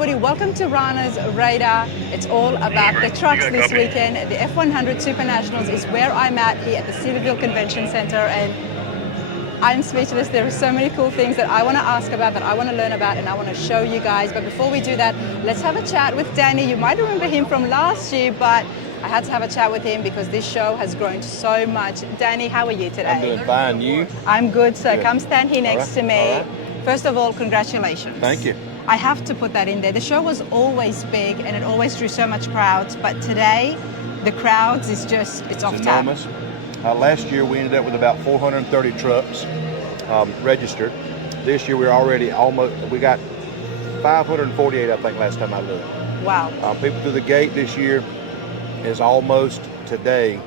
everybody, welcome to Rana's Radar. It's all about the trucks this weekend. The F100 Supernationals is where I'm at here at the Sevierville Convention Centre, and I'm speechless. There are so many cool things that I want to ask about, that I want to learn about, and I want to show you guys. But before we do that, let's have a chat with Danny. You might remember him from last year, but I had to have a chat with him because this show has grown so much. Danny, how are you today? I'm doing fine. You? I'm good, sir. Good. Come stand here next to me. All right. First of all, congratulations. Thank you. I have to put that in there. The show was always big and it always drew so much crowds, but today the crowds is just, it's off tap. Enormous. Last year we ended up with about 430 trucks registered. This year we're already we got 548, I think, last time I looked. Wow. People through the gate this year is almost today,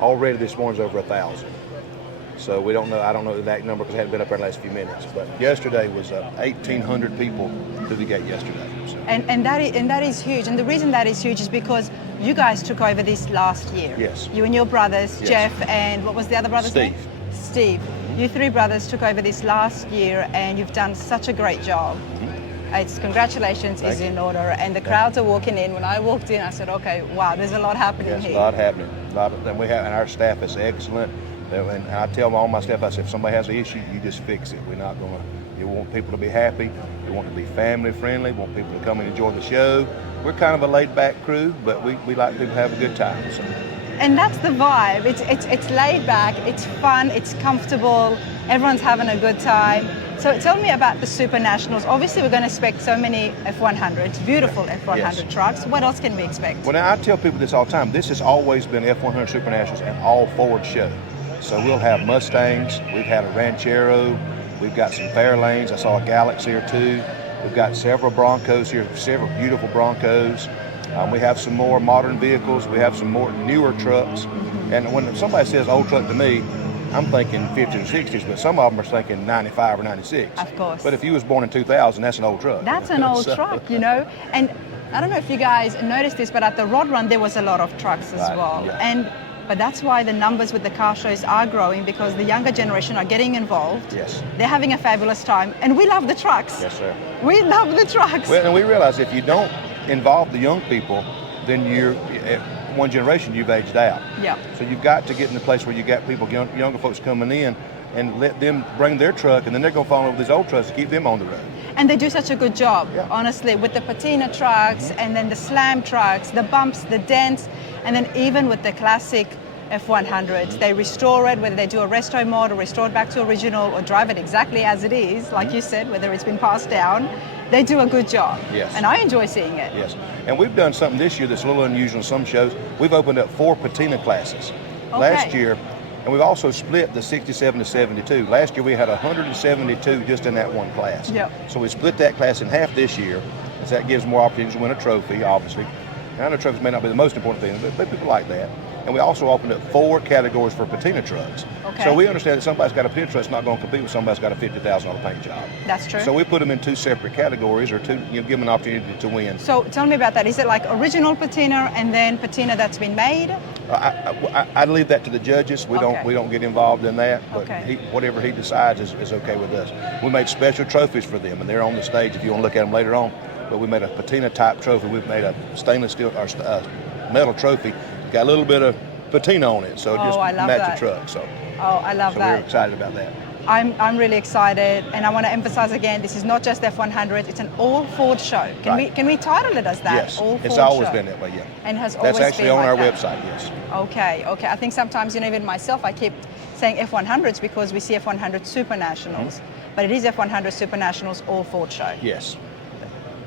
already this morning's over 1,000. So we don't know, I don't know the exact number because it hadn't been up there in the last few minutes, but yesterday was 1,800 people through the gate yesterday. So. And that is huge. And the reason that is huge is because you guys took over this last year. Yes. You and your brothers, Yes. Jeff, and what was the other brother's name? Steve. You three brothers took over this last year and you've done such a great job. It's congratulations is in order, and the crowds are walking in. When I walked in, I said, okay, wow, there's a lot happening here. Yes, a lot happening. And our staff is excellent. And I tell all my staff, I said, if somebody has an issue, you just fix it. We're not going to, you want people to be happy. You want to be family friendly. Want people to come and enjoy the show. We're kind of a laid back crew, but we like people to have a good time. So. And that's the vibe. It's laid back, it's fun, it's comfortable. Everyone's having a good time. So tell me about the Supernationals. Obviously, we're going to expect so many F100s, beautiful F100 trucks. What else can we expect? Well, now I tell people this all the time. This has always been F100 Supernationals and all Ford show. So we'll have Mustangs, we've had a Ranchero, we've got some Fairlanes, I saw a Galaxy or two. We've got several Broncos here, several beautiful Broncos. We have some more modern vehicles, we have some more newer trucks. And when somebody says old truck to me, I'm thinking 50s and 60s, but some of them are thinking 95 or 96. Of course. But if you was born in 2000, that's an old truck. That's an old truck, you know. And I don't know if you guys noticed this, but at the Rod Run, there was a lot of trucks as well. Yeah. But that's why the numbers with the car shows are growing, because the younger generation are getting involved. Yes. They're having a fabulous time, and we love the trucks. Yes, sir. We love the trucks. Well, and we realize if you don't involve the young people, then you're, one generation, you've aged out. Yeah. So you've got to get in the place where you got people, younger folks coming in, and let them bring their truck, and then they're going to fall over these old trucks to keep them on the road. And they do such a good job, honestly, with the Patina trucks, and then the slam trucks, the bumps, the dents, and then even with the classic F100s, they restore it, whether they do a resto mod or restore it back to original or drive it exactly as it is, like you said, whether it's been passed down. They do a good job. Yes. And I enjoy seeing it. Yes. And we've done something this year that's a little unusual in some shows. We've opened up 4 Patina classes last year, and we've also split the 67 to 72. Last year we had 172 just in that one class. Yep. So we split that class in half this year, so that gives more opportunities to win a trophy, obviously. And I know trophies may not be the most important thing, but people like that. And we also opened up 4 categories for Patina trucks. Okay. So we understand that somebody's got a Patina truck that's not going to compete with somebody's got a $50,000 paint job. That's true. So we put them in 2 separate categories, or give them an opportunity to win. So tell me about that. Is it like original Patina and then Patina that's been made? I leave that to the judges. We don't get involved in that. But whatever he decides is okay with us. We made special trophies for them, and they're on the stage if you want to look at them later on. But we made a Patina type trophy. We've made a stainless steel or metal trophy. Got a little bit of patina on it, so just match the truck. So, I love that. So we're excited about that. I'm really excited, and I want to emphasize again, this is not just F100, it's an all Ford show. Can we title it as that? Yes, all Ford it's always show. Been that way, yeah. And has That's always actually been on like our that. website, yes. Okay. I think sometimes, even myself, I keep saying F100s because we see F100 Supernationals, but it is F100 Supernationals all Ford show. Yes,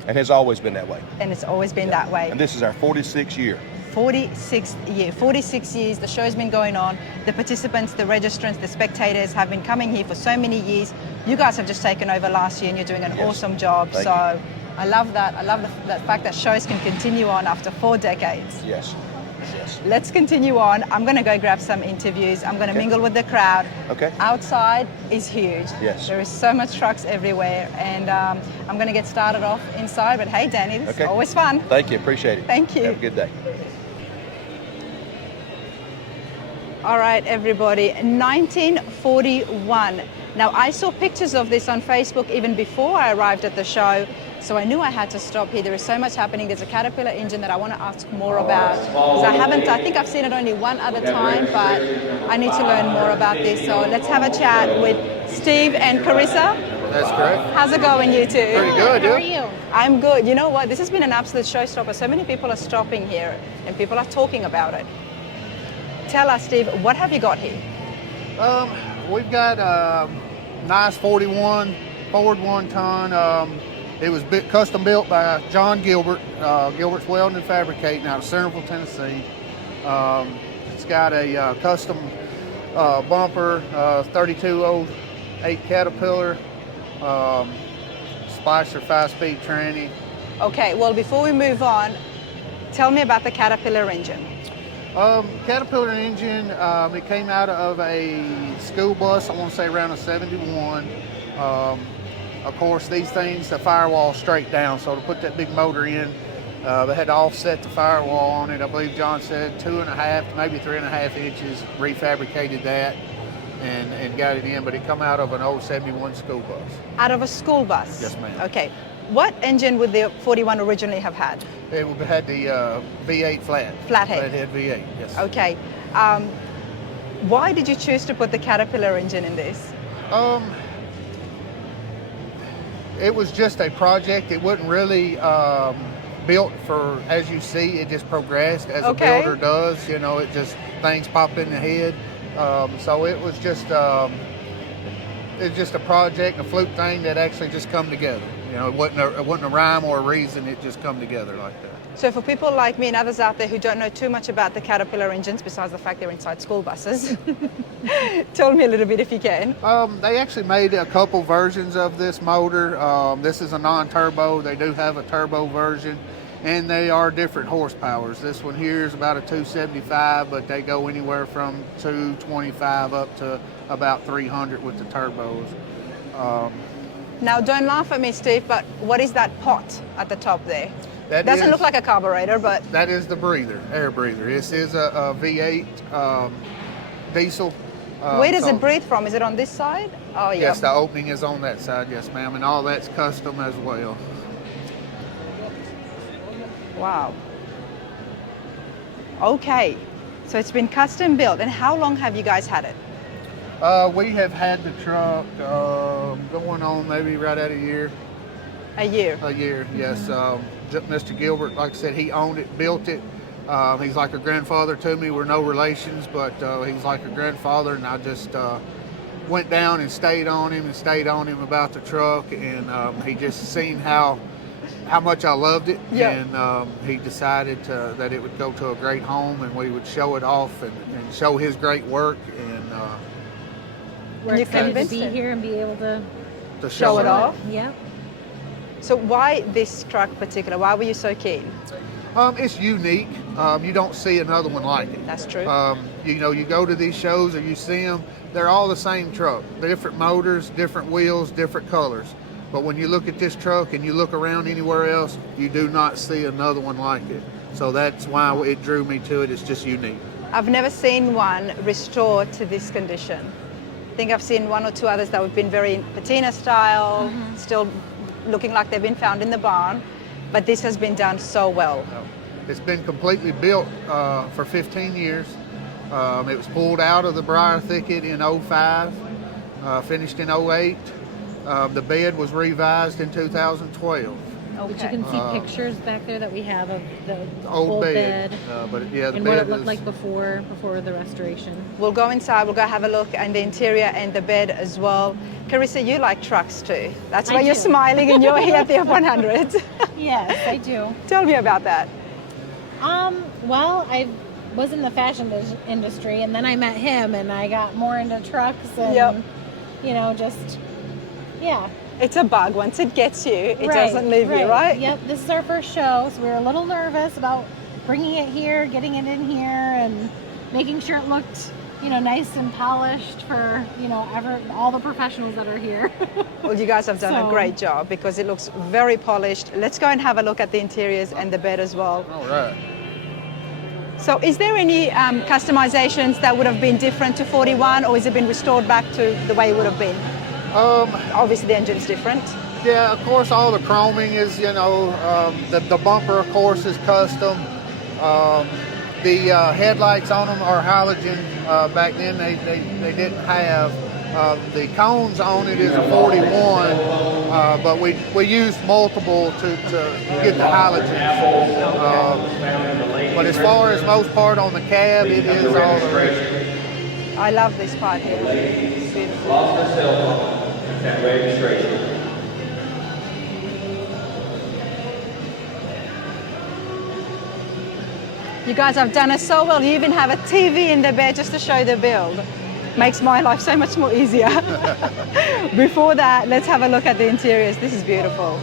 and has always been that way. And it's always been that way. And this is our 46th year. 46th year, 46 years, the show's been going on. The participants, the registrants, the spectators have been coming here for so many years. You guys have just taken over last year and you're doing an awesome job. Thank so you. I love that. I love the fact that shows can continue on after 4 decades. Yes. Let's continue on. I'm going to go grab some interviews. I'm going to mingle with the crowd. Okay. Outside is huge. Yes. There is so much trucks everywhere, and I'm going to get started off inside. But hey, Danny, this is always fun. Thank you. Appreciate it. Thank you. Have a good day. All right, everybody, 1941. Now, I saw pictures of this on Facebook even before I arrived at the show. So I knew I had to stop here. There is so much happening. There's a Caterpillar engine that I want to ask more about. Because I think I've seen it only one other time, but I need to learn more about this. So let's have a chat with Steve and Carissa. That's correct. How's it going, you two? Pretty good, How yeah. are you? I'm good. You know what? This has been an absolute showstopper. So many people are stopping here and people are talking about it. Tell us, Steve, what have you got here? We've got nice 41 Ford 1-ton. It was custom built by John Gilbert. Gilbert's Welding and Fabricating out of Sevierville, Tennessee. It's got a custom bumper, 3208 Caterpillar, Spicer 5-speed tranny. Okay, well, before we move on, tell me about the Caterpillar engine. Caterpillar engine, it came out of a school bus, I want to say around a 71. Of course, these things, the firewall straight down, so to put that big motor in, they had to offset the firewall on it. I believe John said 2.5 to maybe 3.5 inches, refabricated that and got it in, but it come out of an old 71 school bus. Out of a school bus? Yes, ma'am. Okay. What engine would the 41 originally have had? It had the V8 Flathead. Flathead V8, yes. Okay. Why did you choose to put the Caterpillar engine in this? It was just a project. It wasn't really built for, as you see, it just progressed as a builder does. You know, it just, things pop in the head. So it was just a project, a fluke thing that actually just come together. You know, it wasn't a rhyme or a reason, it just come together like that. So for people like me and others out there who don't know too much about the Caterpillar engines, besides the fact they're inside school buses, tell me a little bit if you can. They actually made a couple versions of this motor. This is a non-turbo. They do have a turbo version, and they are different horsepowers. This one here is about a 275, but they go anywhere from 225 up to about 300 with the turbos. Now, don't laugh at me, Steve, but what is that pot at the top there? That doesn't look like a carburetor, but... That is the breather, air breather. This is a V8 diesel. Where does it breathe from? Is it on this side? Oh, yeah. Yes, the opening is on that side, yes, ma'am, and all that's custom as well. Wow. Okay, so it's been custom built. And how long have you guys had it? We have had the truck going on maybe right at a year. A year? A year, yes. Mr. Gilbert, like I said, he owned it, built it. He's like a grandfather to me. We're no relations, but he's like a grandfather, and I just went down and stayed on him about the truck, and he just seen how much I loved it, and he decided that it would go to a great home, and we would show it off and show his great work, and we're excited to be him. here and be able to show it off. Yep. So why this truck in particular? Why were you so keen? It's unique. You don't see another one like it. That's true. You know, you go to these shows or you see them, they're all the same truck. Different motors, different wheels, different colors. But when you look at this truck and you look around anywhere else, you do not see another one like it. So that's why it drew me to it. It's just unique. I've never seen one restored to this condition. I think I've seen one or two others that have been very Patina style, still looking like they've been found in the barn, but this has been done so well. It's been completely built for 15 years. It was pulled out of the briar thicket in 05, finished in 08. The bed was revised in 2012. But you can see pictures back there that we have of the old bed. And what it looked like before the restoration. We'll go inside, we'll go have a look at the interior and the bed as well. Carissa, you like trucks too. That's why you're smiling and you're here at the F100. Yes, I do. Tell me about that. Well, I was in the fashion industry, and then I met him, and I got more into trucks, and you know, just It's a bug. Once it gets you, it doesn't leave you, right? Yep. This is our first show, so we were a little nervous about bringing it here, getting it in here, and making sure it looked, you know, nice and polished for, you know, all the professionals that are here. Well, you guys have done a great job because it looks very polished. Let's go and have a look at the interiors and the bed as well. All right. So is there any customizations that would have been different to 41, or has it been restored back to the way it would have been? Obviously the engine's different. Yeah, of course, all the chroming is, the bumper, of course, is custom. The headlights on them are halogen. Back then, they didn't have. The cones on it is a 41, but we used multiple to get the halogens. But as far as most part on the cab, it is all the rest. I love this part here. It's beautiful. Lost my cell phone at registration. You guys have done it so well. You even have a TV in the bed just to show the build. Makes my life so much more easier. Before that, let's have a look at the interiors. This is beautiful.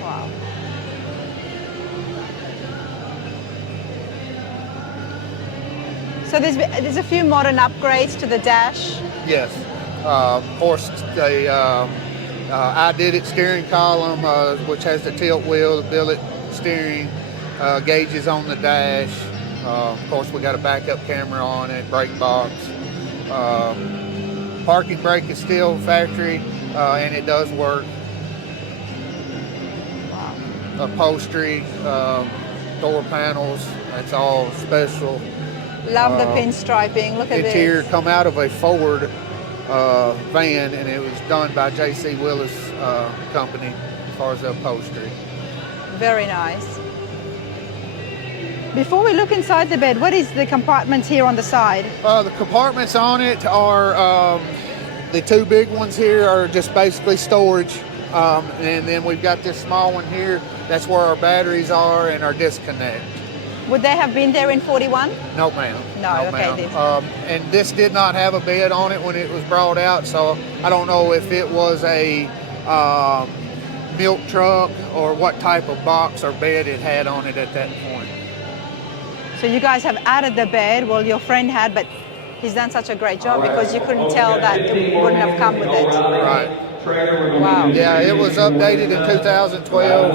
Wow. So there's a few modern upgrades to the dash. Yes. Of course, I did it steering column, which has the tilt wheel, the billet steering, gauges on the dash. Of course, we got a backup camera on it, brake box. Parking brake is still factory, and it does work. Wow. Upholstery, door panels, that's all special. Love the pinstriping. Look at this. Interior come out of a Ford van, and it was done by J.C. Willis company as far as the upholstery. Very nice. Before we look inside the bed, what is the compartments here on the side? The compartments on it are, the two big ones here are just basically storage. And then we've got this small one here. That's where our batteries are and our disconnect. Would they have been there in 41? No, ma'am. No, okay. Ma'am. And this did not have a bed on it when it was brought out, so I don't know if it was a milk truck or what type of box or bed it had on it at that point. So you guys have added the bed. Well, your friend had, but he's done such a great job because you couldn't tell that it wouldn't have come with it. Right. Wow. Yeah, it was updated in 2012.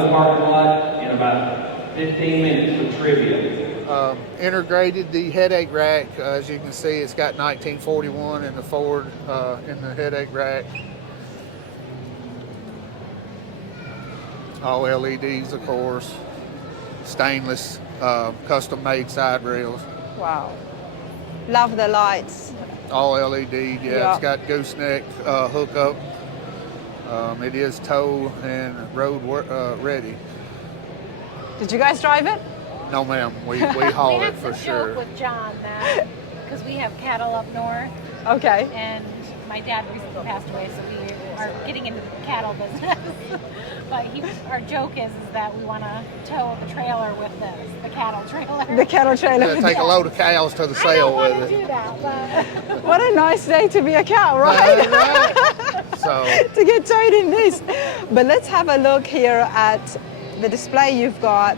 In about 15 minutes with trivia. Integrated the headache rack. As you can see, it's got 1941 in the Ford in the headache rack. All LEDs, of course. Stainless, custom-made side rails. Wow. Love the lights. All LED, yeah. It's got gooseneck hookup. It is tow and road ready. Did you guys drive it? No, ma'am. We haul it for sure. With John that because we have cattle up north, Okay. and my dad recently passed away, so we are getting into the cattle business. But our joke is that we want to tow the trailer with this, the cattle trailer. The cattle trailer. Yeah, take a load of cows to the sale with I don't want to it. do that, but What a nice day to be a cow, right? Right. So To get towed in this. But let's have a look here at the display you've got.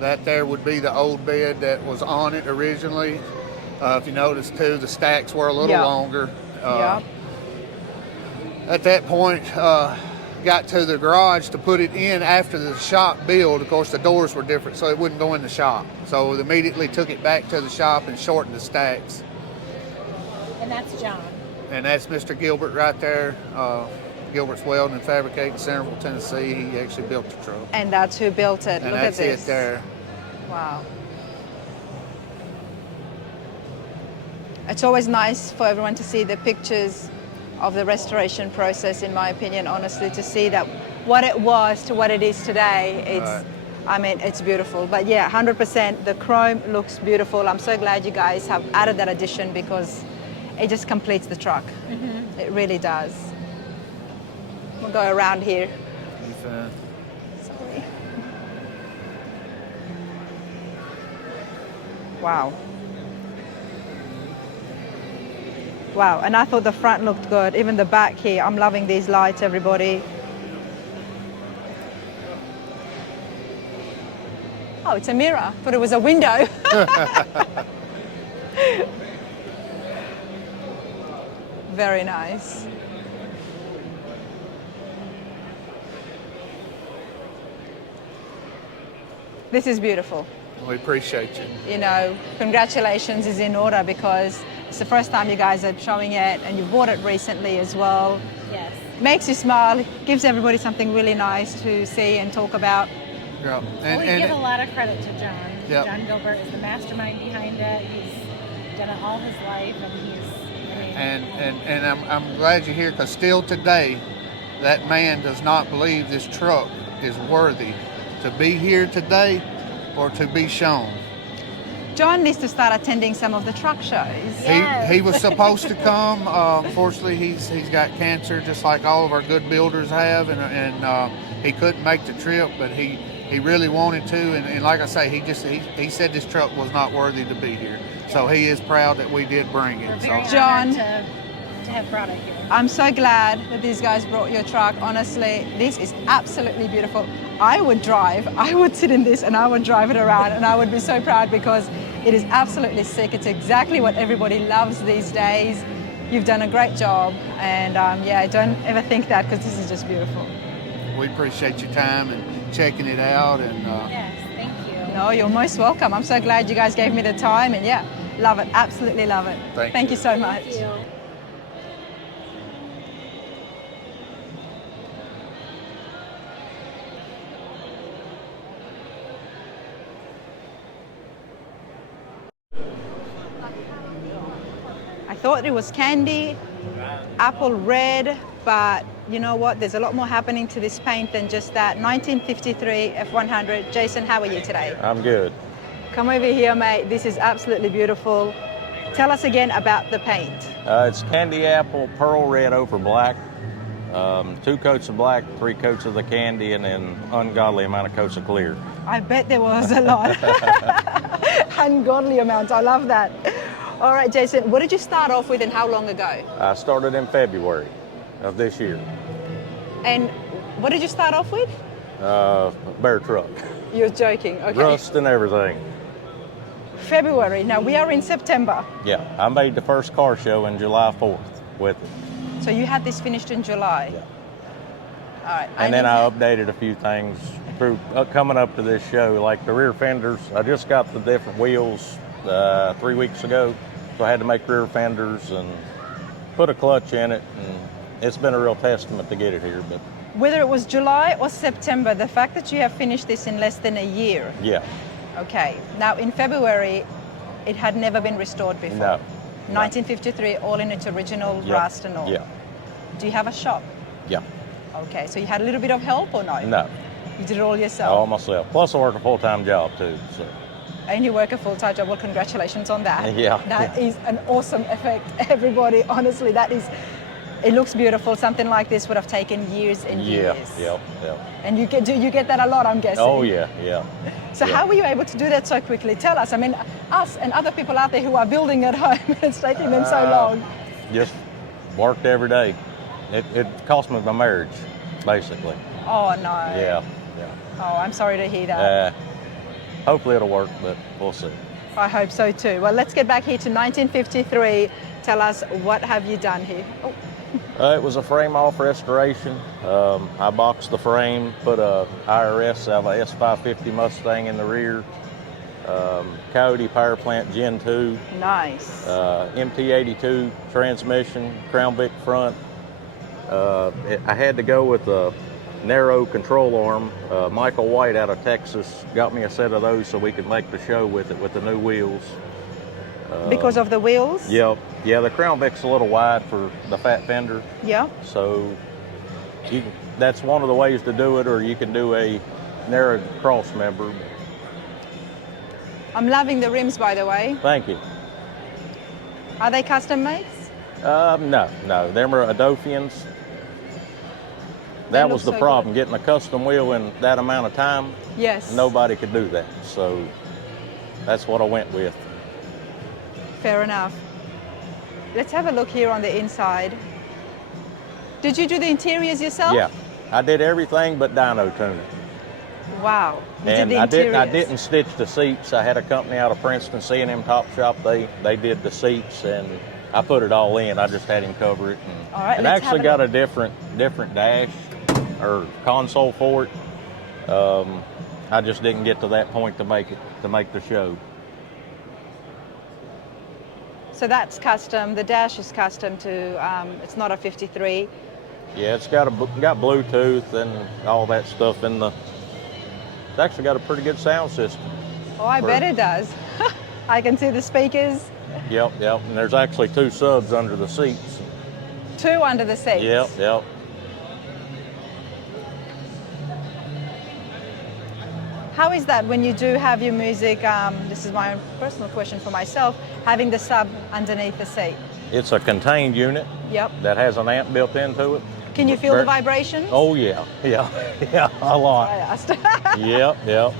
that there would be the old bed that was on it originally. If you notice too, the stacks were a little longer. Yeah. At that point, got to the garage to put it in after the shop build. Of course, the doors were different, so it wouldn't go in the shop. So we immediately took it back to the shop and shortened the stacks. and that's John. And that's Mr. Gilbert right there. Gilbert's Welding and Fabricating, Sevierville, Tennessee. He actually built the truck. And that's who built it. And Look that's at this. it there. Wow. It's always nice for everyone to see the pictures of the restoration process, in my opinion, honestly, to see that what it was to what it is today. It's, I mean, it's beautiful. But yeah, 100%, the chrome looks beautiful. I'm so glad you guys have added that addition because it just completes the truck. Mm-hmm. It really does. We'll go around here. Sorry. Wow. Wow, and I thought the front looked good. Even the back here, I'm loving these lights, everybody. Oh, it's a mirror. Thought it was a window. Very nice. This is beautiful. We appreciate you. You know, congratulations is in order because it's the first time you guys are showing it and you bought it recently as well. Yes. Makes you smile, gives everybody something really nice to see and talk about. Yeah. Well, we give a lot of credit to John. Yep. John Gilbert is the mastermind behind it. He's done it all his life, and and I'm glad you're here, because still today, that man does not believe this truck is worthy to be here today or to be shown. John needs to start attending some of the truck shows. Yes. He was supposed to come. Unfortunately, he's got cancer, just like all of our good builders have, and he couldn't make the trip, but he really wanted to. And like I say, he said this truck was not worthy to be here. So he is proud that we did bring it. we're very So John, honored to have brought it here. I'm so glad that these guys brought your truck. Honestly, this is absolutely beautiful. I would drive, I would sit in this and I would drive it around, and I would be so proud because it is absolutely sick. It's exactly what everybody loves these days. You've done a great job, and yeah, don't ever think that, because this is just beautiful. we appreciate your time and checking it out. And Yes, thank you. No, you're most welcome. I'm so glad you guys gave me the time, and yeah, love it, absolutely love it. Thank you so much. Thank you. I thought it was candy, apple red, but you know what? There's a lot more happening to this paint than just that. 1953 F100. Jason, how are you today? I'm good. Come over here, mate. This is absolutely beautiful. Tell us again about the paint. It's candy apple, pearl red over black. 2 coats of black, 3 coats of the candy, and then ungodly amount of coats of clear. I bet there was a lot. Ungodly amount. I love that. All right, Jason, what did you start off with and how long ago? I started in February of this year. And what did you start off with? Bear truck. You're joking. Okay. Rust and everything. February. Now we are in September. Yeah, I made the first car show in July 4th with it. So you had this finished in July. Yeah. All right. And then I updated a few things through coming up to this show, like the rear fenders. I just got the different wheels 3 weeks ago, so I had to make rear fenders and put a clutch in it, and it's been a real testament to get it here. But Whether it was July or September, the fact that you have finished this in less than a year. yeah, Okay. Now in February, it had never been restored before. no. 1953, all in its original Yep. rust and all. Yeah, Do you have a shop? yeah. Okay, so you had a little bit of help or no? No, You did it all yourself? all myself. Plus I work a full-time job too, so. And you work a full-time job. Well, congratulations on that. Yeah. That is an awesome effect, everybody. Honestly, that is, it looks beautiful. Something like this would have taken years and Yeah, years. yeah, yeah. And you get that a lot, I'm guessing. Oh yeah, yeah. So yeah. how were you able to do that so quickly? Tell us. I mean, us and other people out there who are building at home, it's taking them so long. Just worked every day. It cost me my marriage, basically. Oh, no. Yeah, Oh, I'm sorry to hear that. yeah. Hopefully it'll work, but we'll see. I hope so too. Well, let's get back here to 1953. Tell us, what have you done here? Oh, It was a frame-off restoration. I boxed the frame, put a IRS out of a S550 Mustang in the rear, Coyote powerplant Gen2, nice. MT82 transmission, Crown Vic front. I had to go with a narrow control arm. Michael White out of Texas got me a set of those so we could make the show with it with the new wheels. Because of the wheels? Yep. Yeah, the Crown Vic's a little wide for the fat fender. Yeah. So that's one of the ways to do it, or you can do a narrow cross member. I'm loving the rims, by the way. Thank you. Are they custom made? No, them are Adofians. That was the so problem, getting a custom wheel in that amount of time. Yes. Nobody could do that, so that's what I went with. Fair enough. Let's have a look here on the inside. Did you do the interiors yourself? Yeah, I did everything but dyno tune. Wow. You And did the I interiors. didn't stitch the seats. I had a company out of Princeton, C&M Top Shop. They did the seats, and I put it all in. I just had him cover it. And, All right, and let's actually have a got a different dash or console for it. I just didn't get to that point to make the show. So that's custom. The dash is custom to. It's not a 53. Yeah, it's got Bluetooth and all that stuff in the. It's actually got a pretty good sound system. Oh, I bet it does. I can see the speakers. Yep. And there's actually 2 subs under the seats. 2 under the seats. Yep. How is that when you do have your music? This is my own personal question for myself. Having the sub underneath the seat. It's a contained unit. Yep. That has an amp built into it. Can you feel the vibrations? Oh yeah, a lot. I asked. Yep.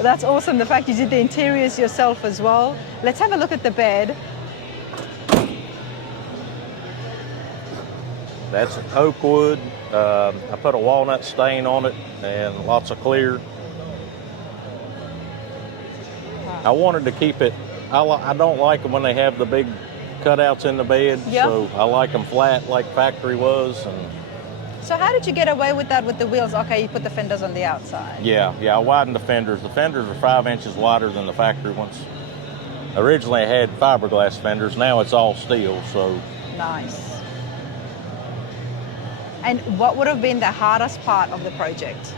That's awesome. The fact you did the interiors yourself as well. Let's have a look at the bed. That's oak wood. I put a walnut stain on it and lots of clear. I wanted to keep it. I don't like them when they have the big cutouts in the bed. Yep. So I like them flat like factory was. And So how did you get away with that with the wheels? Okay, you put the fenders on the outside. yeah, I widened the fenders. The fenders are 5 inches wider than the factory ones. Originally I had fiberglass fenders. Now it's all steel. So Nice. And what would have been the hardest part of the project?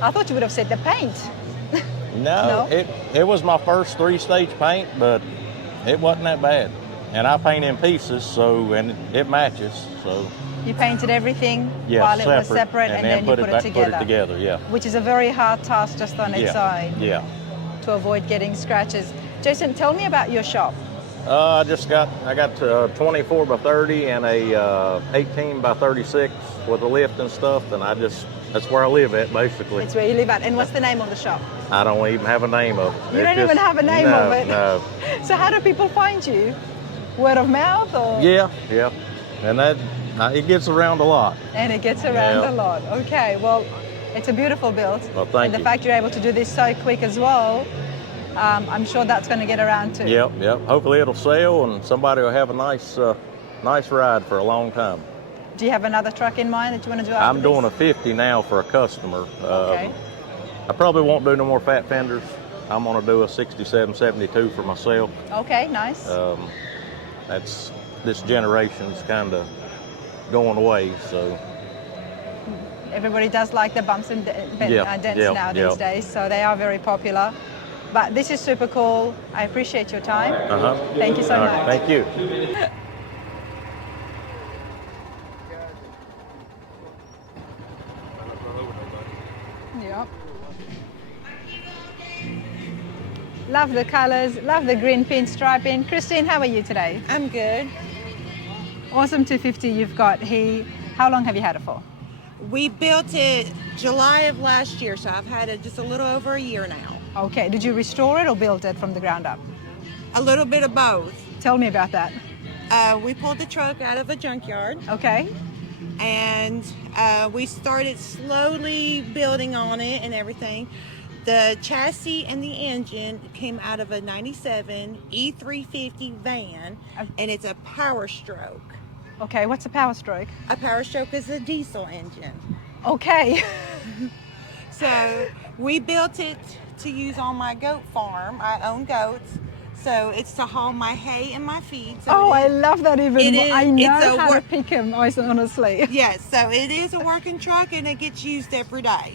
I thought you would have said the paint. No, No? it was my first 3-stage paint, but it wasn't that bad. And I paint in pieces, and it matches. So You painted everything yeah, while it was separate, and then you put it together. Put it together, yeah. Which is a very hard task just on its own. Yeah. To avoid getting scratches. Jason, tell me about your shop. I got 24 by 30 and a 18 by 36 with a lift and stuff, and that's where I live at basically. It's where you live at. And what's the name of the shop? I don't even have a name of it. You don't even have a name of it? No. So how do people find you? Word of mouth or? Yeah. And that it gets around a lot. And it gets around a lot. Okay, well, it's a beautiful build. Well, thank and the you. fact you're able to do this so quick as well, I'm sure that's going to get around too. Yep. Hopefully it'll sell and somebody will have a nice ride for a long time. Do you have another truck in mind that you want to do after I'm doing a this? 50 now for a customer. Okay. I probably won't do no more fat fenders. I'm going to do a 67, 72 for myself. Okay, nice. That's this generation's kind of going away, so. Everybody does like the bumps and dents now these days, so they are very popular. But this is super cool. I appreciate your time. Thank you so All much. right, thank you. Yep. Love the colors, love the green pinstriping. Kristin, how are you today? I'm good. Awesome 250 you've got here. How long have you had it for? We built it July of last year, so I've had it just a little over a year now. Okay, did you restore it or build it from the ground up? A little bit of both. Tell me about that. We pulled the truck out of a junkyard, Okay. and we started slowly building on it and everything. The chassis and the engine came out of a 97 E350 van, and it's a Power Stroke. Okay, what's a power stroke? A Power Stroke is a diesel engine. Okay. So we built it to use on my goat farm. I own goats, so it's to haul my hay and my feed. So I love that even it more. is- I know it's a how to work- pick him, honestly. Yes, so it is a working truck, and it gets used every day.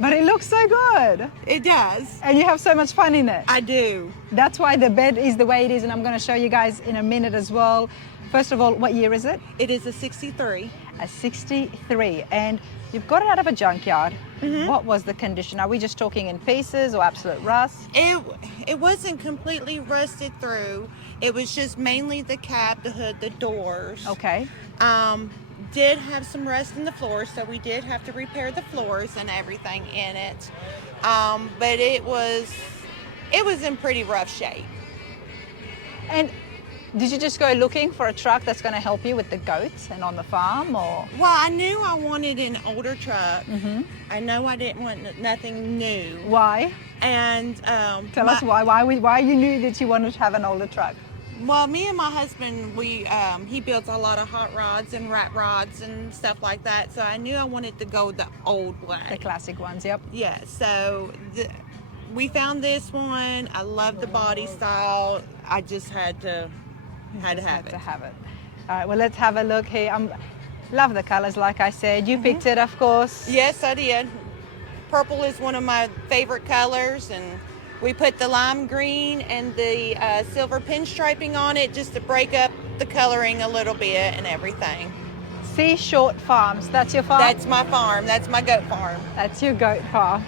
But it looks so good. It does. And you have so much fun in it. I do. That's why the bed is the way it is, and I'm going to show you guys in a minute as well. First of all, what year is it? It is a 63. A 63. And you've got it out of a junkyard. What was the condition? Are we just talking in pieces or absolute rust? It wasn't completely rusted through. It was just mainly the cab, the hood, the doors. Okay. Did have some rust in the floors, so we did have to repair the floors and everything in it. But it was in pretty rough shape. And did you just go looking for a truck that's going to help you with the goats and on the farm, or? Well, I knew I wanted an older truck. I know I didn't want nothing new. Why? And Tell us why you knew that you wanted to have an older truck. Well, me and my husband, he builds a lot of hot rods and rat rods and stuff like that. So I knew I wanted to go the old way. The classic ones, yep. Yeah. So we found this one. I love the body style. I just had to have it. All right, well, let's have a look here. Love the colors, like I said. You picked it, of course. Yes, I did. Purple is one of my favorite colors, and we put the lime green and the silver pinstriping on it just to break up the coloring a little bit and everything. Sea Short Farms, that's your farm? That's my farm. That's my goat farm. That's your goat farm.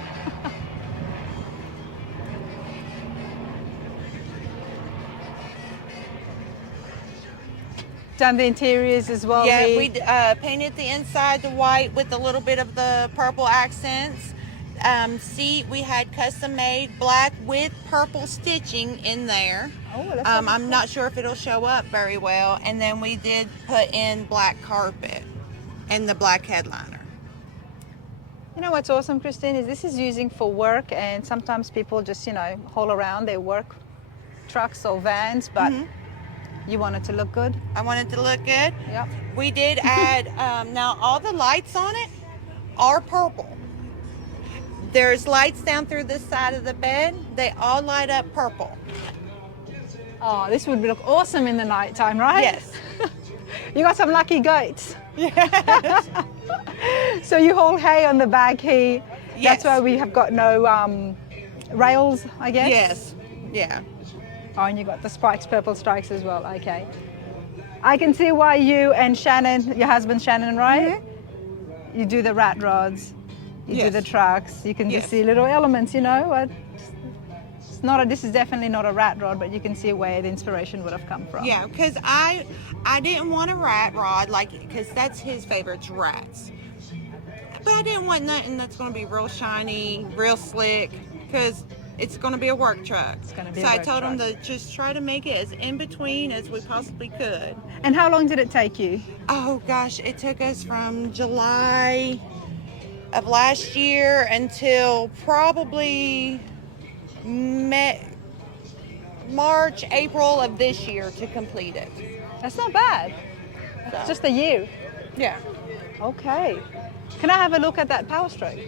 Done the interiors as well? Yeah, Lee? we painted the inside the white with a little bit of the purple accents. Seat we had custom made black with purple stitching in there. Oh, that's I'm not sure if it'll show up very well. And then we did put in black carpet and the black headliner. You know what's awesome, Kristin, is this is using for work, and sometimes people just, haul around their work trucks or vans, but you want it to look good? I want it to look good. Yep. We did add, now all the lights on it are purple. There's lights down through this side of the bed. They all light up purple. Oh, this would look awesome in the nighttime, right? Yes. You got some lucky goats. Yes. So you haul hay on the back here. Yes. That's why we have got no rails, I guess? Yes. Yeah. Oh, and you got the spikes, purple stripes as well. Okay. I can see why you and Shannon, your husband Shannon, right? You do the rat rods. You do the trucks. You can just see little elements, It's not this is definitely not a rat rod, but you can see where the inspiration would have come from. Yeah, because I didn't want a rat rod, because that's his favorite, rats. But I didn't want nothing that's going to be real shiny, real slick, because it's going to be a work truck. It's going to be so a I work told him truck. to just try to make it as in between as we possibly could. And how long did it take you? Oh gosh, it took us from July of last year until probably March, April of this year to complete it. That's not bad. It's just a year. Yeah. Okay. Can I have a look at that power stroke?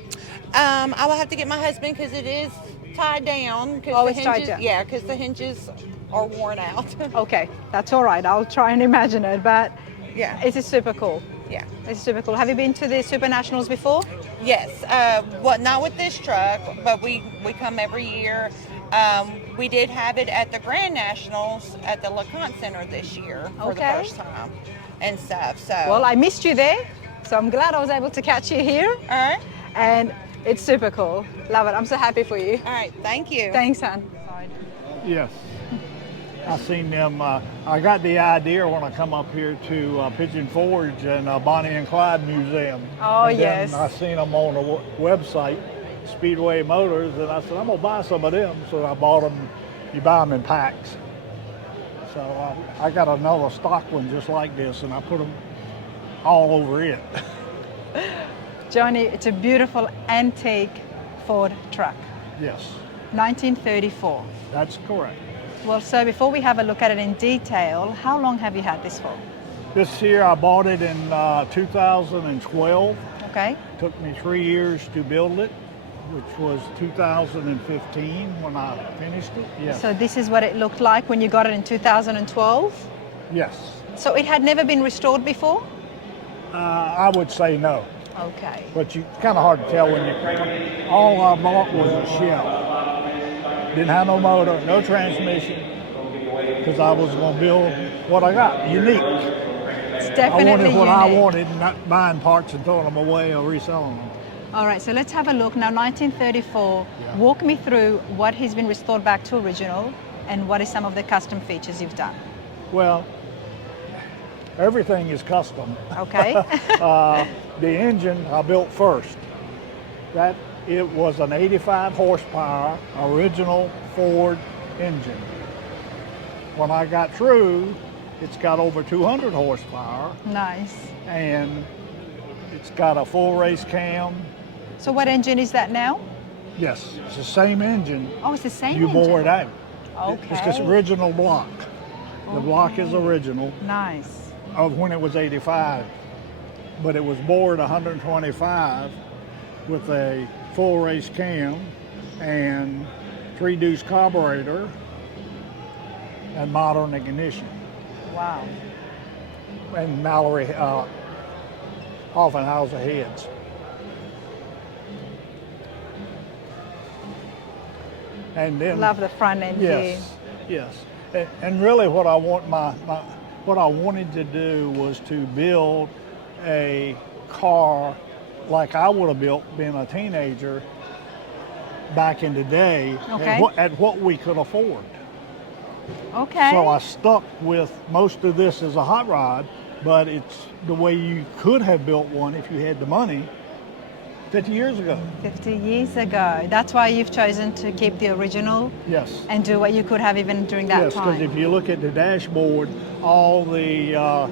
I will have to get my husband because it is tied down. Oh, it's tied down. Yeah, because the hinges are worn out. Okay, that's all right. I'll try and imagine it, but Yeah. it is super cool. Yeah. It's super cool. Have you been to the Supernationals before? Yes. Not with this truck, but we come every year. We did have it at the Grand Nationals at the LeConte Center this year for the first time and stuff. So. Well, I missed you there, so I'm glad I was able to catch you here. All right. And it's super cool. Love it. I'm so happy for you. All right. Thank you. Thanks, hon. Yes. I seen them. I got the idea when I come up here to Pigeon Forge and Bonnie and Clyde Museum. Oh, and yes. Then I seen them on the website, Speedway Motors, and I said, I'm going to buy some of them. So I bought them. You buy them in packs. So I got another stock one just like this, and I put them all over it. Johnny, it's a beautiful antique Ford truck. Yes, 1934. that's correct. Well, so before we have a look at it in detail, how long have you had this for? This year I bought it in 2012. Okay. Took me 3 years to build it, which was 2015 when I finished it. Yes. So this is what it looked like when you got it in 2012? Yes. So it had never been restored before? I would say no, Okay. but it's kind of hard to tell when you. All I bought was a shell. Didn't have no motor, no transmission, because I was going to build what I got, unique. It's I definitely wanted what unique. I wanted, not buying parts and throwing them away or reselling them. All right, so let's have a look. Now, 1934, Yeah. walk me through what has been restored back to original and what is some of the custom features you've done. Well, everything is custom. Okay. The engine I built first. It was an 85 horsepower original Ford engine. When I got through, it's got over 200 horsepower Nice. and it's got a full race cam. So what engine is that now? Yes, it's the same engine. Oh, it's the same You engine. bore it out. Okay. It's this original block. The block is original Nice. of when it was 85, but it was bored 125 with a full race cam and 3-deuce carburetor and modern ignition. Wow. And Mallory Hoffenhauser heads. And then Love the front end here. yes. And really, what I wanted to do was to build a car like I would have built being a teenager back in the day, Okay. at what we could afford. Okay. So I stuck with most of this as a hot rod, but it's the way you could have built one if you had the money 50 years ago. 50 years ago. That's why you've chosen to keep the original Yes. and do what you could have even during that Yes, because time. if you look at the dashboard, all the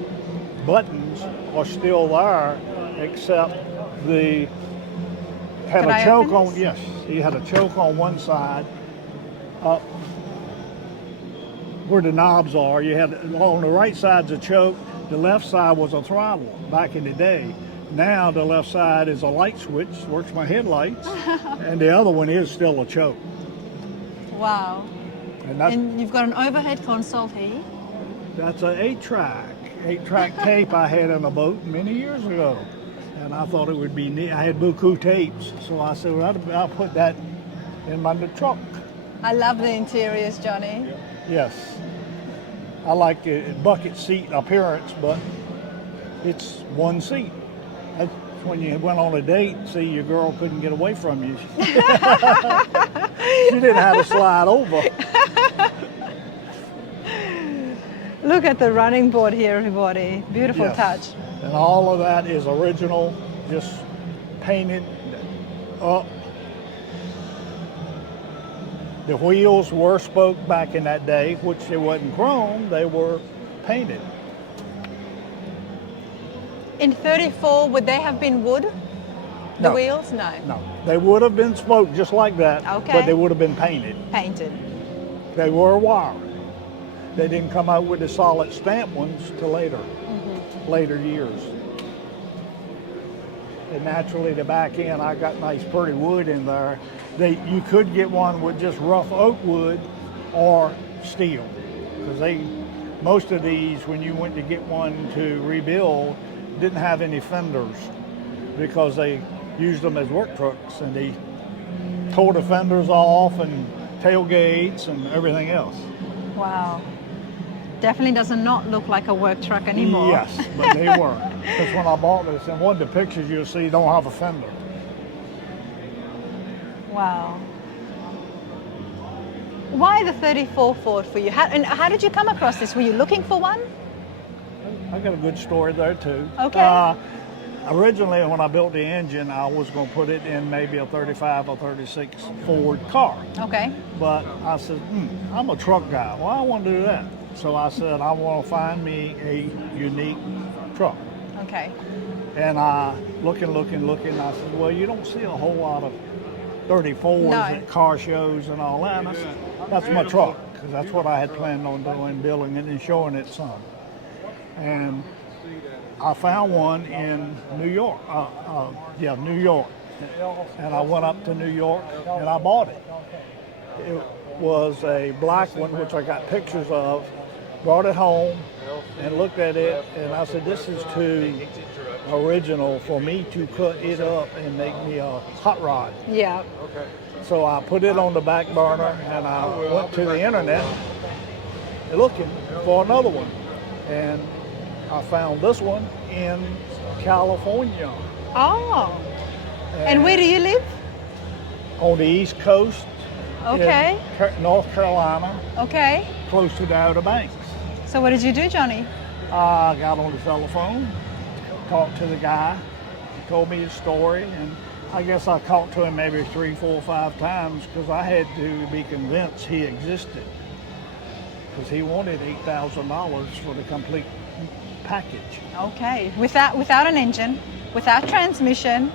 buttons are still there, except the had Can a I choke open on. this? Yes, you had a choke on one side, up where the knobs are. You had on the right side's a choke. The left side was a throttle back in the day. Now the left side is a light switch, works my headlights, and the other one is still a choke. Wow. And that's, And you've got an overhead console here. that's an 8-track tape I had on a boat many years ago. And I thought it would be neat. I had buku tapes, so I said, well, I'll put that in my truck. I love the interiors, Johnny. Yes. I like the bucket seat appearance, but it's one seat. That's when you went on a date, see your girl couldn't get away from you. She didn't have to slide over. Look at the running board here, everybody. Beautiful Yes. touch. And all of that is original, just painted up. The wheels were spoke back in that day, which they wasn't chrome, they were painted. In 34, would they have been wood? The No. wheels? No. No, they would have been spoke just like that, Okay. but they would have been painted. Painted. They were wire. They didn't come out with the solid stamp ones till later, later years. And naturally, the back end, I got nice pretty wood in there. You could get one with just rough oak wood or steel, because most of these, when you went to get one to rebuild, didn't have any fenders because they used them as work trucks, and they tore the fenders off and tailgates and everything else. Wow. Definitely does not look like a work truck anymore. Yes, but they were. Because when I bought this, in one of the pictures you'll see don't have a fender. Wow. Why the 34 Ford for you? How did you come across this? Were you looking for one? I got a good story there too. Okay. Originally, when I built the engine, I was going to put it in maybe a 35 or 36 Ford car. Okay. But I said, I'm a truck guy. Well, I want to do that. So I said, I want to find me a unique truck. Okay. And I looking. I said, well, you don't see a whole lot of 34s No. at car shows and all that. And I said, that's my truck, because that's what I had planned on doing, building it and showing it some. And I found one in New York. New York. And I went up to New York and I bought it. It was a black one, which I got pictures of. Brought it home and looked at it, and I said, this is too original for me to cut it up and make me a hot rod. Yeah. So I put it on the back burner, and I went to the internet looking for another one. And I found this one in California. Oh. And where do you live? On the East Coast. Okay. In North Carolina, Okay. close to the Outer Banks. So what did you do, Johnny? I got on the telephone, talked to the guy, he told me his story, and I guess I talked to him maybe 3, 4, 5 times because I had to be convinced he existed, because he wanted $8,000 for the complete package. Okay. Without an engine, without transmission,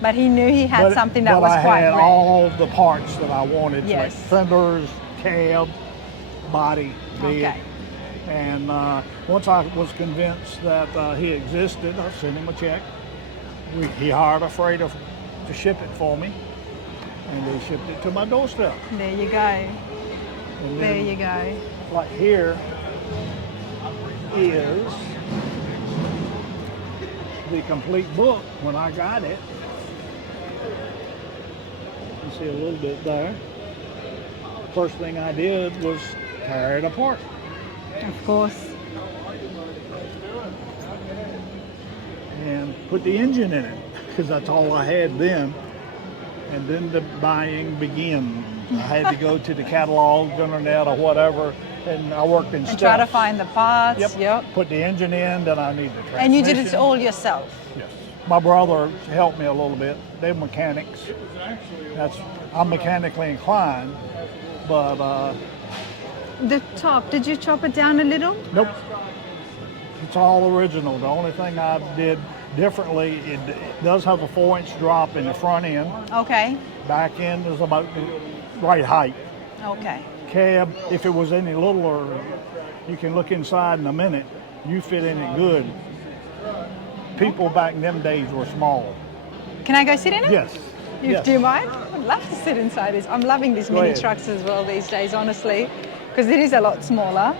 but he knew he had something that but was I quite had rare. all the parts that I wanted, like Yes. fenders, cab, body, bed. Okay. And once I was convinced that he existed, I sent him a check. He hired a freighter to ship it for me, and they shipped it to my doorstep. There you go. And There then, you go. like here is the complete book when I got it. You see a little bit there. First thing I did was tear it apart. Of course. And put the engine in it, because that's all I had then. And then the buying began. I had to go to the catalog, internet, or whatever, and I worked in And steps. try to find the parts. Yep. Put the engine in, then I need the transmission. And you did it all yourself. Yes. My brother helped me a little bit. They're mechanics. I'm mechanically inclined, but The top, did you chop it down a little? nope. It's all original. The only thing I did differently, it does have a 4-inch drop in the front end. Okay. Back end is about the right height. Okay. Cab, if it was any littler, you can look inside in a minute. You fit in it good. People back in them days were small. Can I go sit in it? Yes. Yes. Do you mind? I'd love to sit inside this. I'm loving these Go mini ahead. trucks as well these days, honestly, because it is a lot smaller.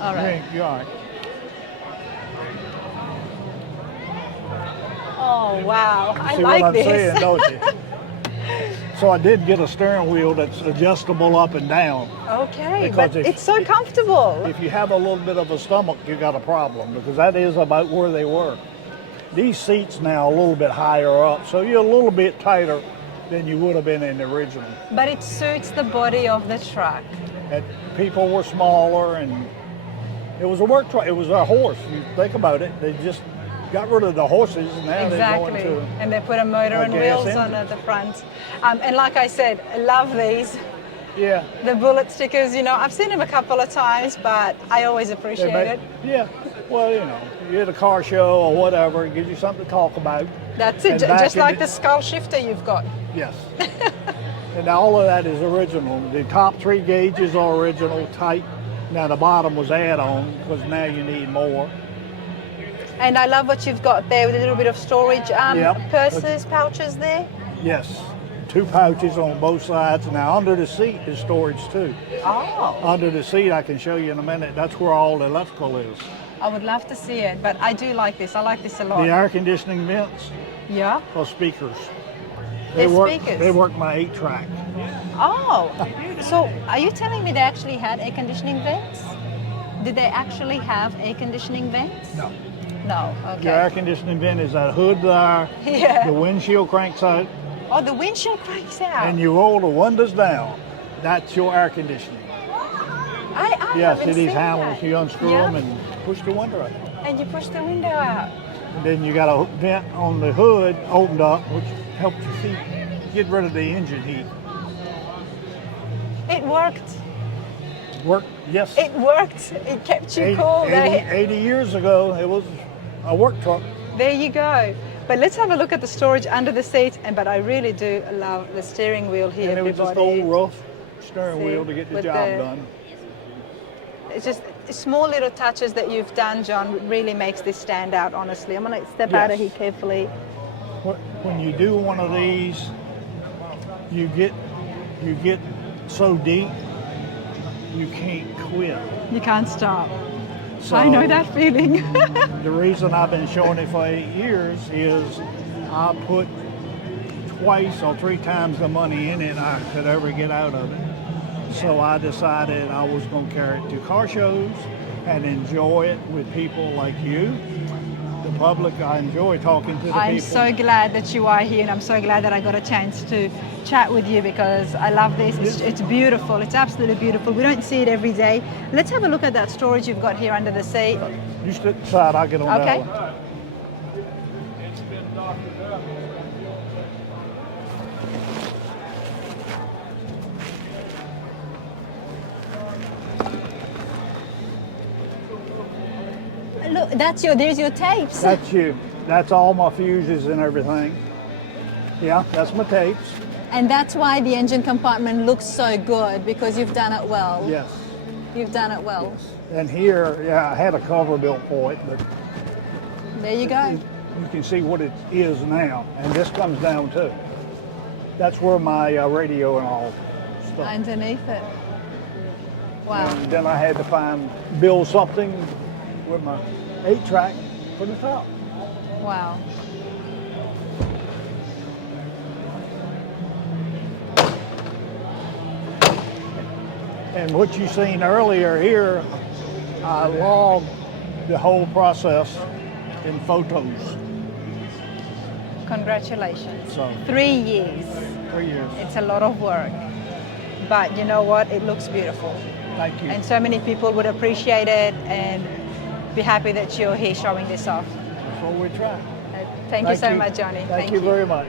All right. You're all right. Oh, wow. I See like what I'm this. saying, don't you? So I did get a steering wheel that's adjustable up and down. Okay, Because but if- it's so comfortable. If you have a little bit of a stomach, you got a problem, because that is about where they were. These seats now a little bit higher up, so you're a little bit tighter than you would have been in the original. But it suits the body of the truck. And people were smaller, and it was a work truck. It was a horse. You think about it, they just got rid of the horses, and now Exactly. they're going to. And they put a motor a and gas wheels on engine. at the front. And like I said, I love these. Yeah. The bullet stickers, you know, I've seen them a couple of times, but I always appreciate it. Yeah. Well, you know, you're at a car show or whatever, it gives you something to talk about. That's it, And back just in like the- the skull shifter you've got. Yes. And all of that is original. The top 3 gauges are original, tight. Now the bottom was add-on, because now you need more. And I love what you've got there with a little bit of storage, Yep. purses, pouches there. Yes. 2 pouches on both sides. Now under the seat is storage too. Oh, Under the seat, I can show you in a minute, that's where all the electrical is. I would love to see it, but I do like this. I like this a lot. The air conditioning vents Yeah. are speakers. They're work, speakers. They work my 8-track. Oh, so are you telling me they actually had air conditioning vents? Did they actually have air conditioning vents? No. No, Your air okay. conditioning vent is that hood there. Yeah. The windshield cranks out, Oh, the windshield cranks out. and you roll the windows down. That's your air conditioning. I Yes, haven't see these seen handles, that. you unscrew Yeah. them and push the window out. And you push the window out. And then you got a vent on the hood opened up, which helps your feet get rid of the engine heat. It worked. Work, yes. It worked. It kept you 80, cool. 80 years ago, it was a work truck. There you go. But let's have a look at the storage under the seat. But I really do love the steering wheel here, And it was just everybody. old rough steering See, wheel to get the with job the- done. It's just small little touches that you've done, John, really makes this stand out, honestly. I'm going to step out of here Yes. carefully. When you do one of these, you get so deep, you can't quit. You can't stop. So I know that feeling. The reason I've been showing it for 8 years is I put twice or 3 times the money in it I could ever get out of it. So I decided I was going to carry it to car shows and enjoy it with people like you, the public. I enjoy talking to the I'm people. so glad that you are here, and I'm so glad that I got a chance to chat with you, because I love this. It's beautiful. It's absolutely beautiful. We don't see it every day. Let's have a look at that storage you've got here under the seat. You stick aside, I'll get on Okay. that one. Look, there's your tapes. That's you. That's all my fuses and everything. Yeah, that's my tapes. And that's why the engine compartment looks so good, because you've done it well. Yes. You've done it well. And here, yeah, I had a cover built for it, but There you go. you can see what it is now. And this comes down too. That's where my radio and all stuff. Underneath it. Wow. And then I had to build something with my 8-track for the top. Wow. And what you seen earlier here, I logged the whole process in photos. Congratulations. So 3 years. 3 years. It's a lot of work. But you know what? It looks beautiful. Thank you. And so many people would appreciate it and be happy that you're here showing this off. That's what we try. Thank you so much, Johnny. Thank you very much.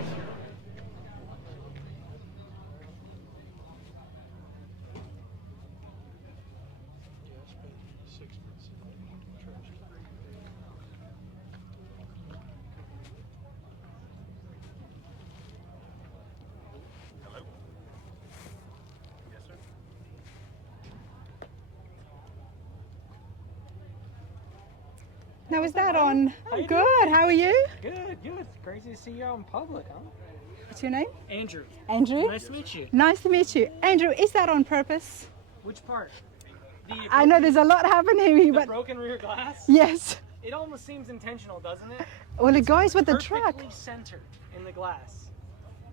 Now is that on? I'm good. How are you? Good, good. Crazy to see you out in public, huh? What's your name? Andrew. Andrew? Nice to meet you. Nice to meet you. Andrew, is that on purpose? Which part? I know there's a lot happening here, The but broken rear glass? yes. It almost seems intentional, doesn't it? Well, it goes with the truck. Perfectly centered in the glass.